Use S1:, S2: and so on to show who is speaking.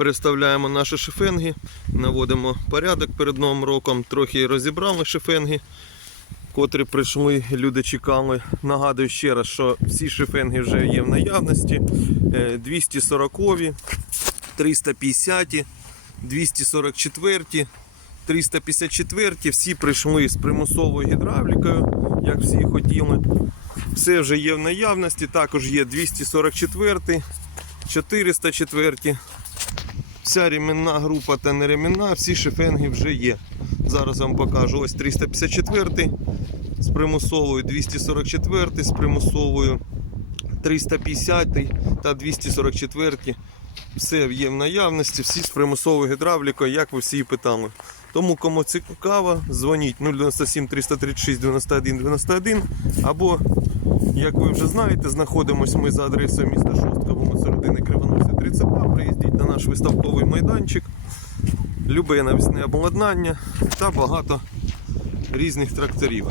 S1: Переставляємо наші шифенги, наводимо порядок перед новим роком, трохи розібрали шифенги, котрі прийшли, люди чекали. Нагадую ще раз, що всі шифенги вже є в наявності. Е, 240, 350, 244, 354, всі прийшли з примусовою гідравлікою, як всі хотіли. Все вже є в наявності, також є 244, 404. Вся ремінна група та не ремінна, всі шифенги вже є. Зараз вам покажу ось 354 з примусовою, 244 з примусовою, 350 та 244. Все є в наявності, всі з примусовою гідравлікою, як ви всі і питали. Тому кому цікаво, дзвоніть 097 336 91 91 або, як ви вже знаєте, знаходимося ми за адресою міста Шостка, вулиця Родини Кривоносі 32. Приїздіть на наш виставковий майданчик, любе навісне обладнання та багато різних тракторів.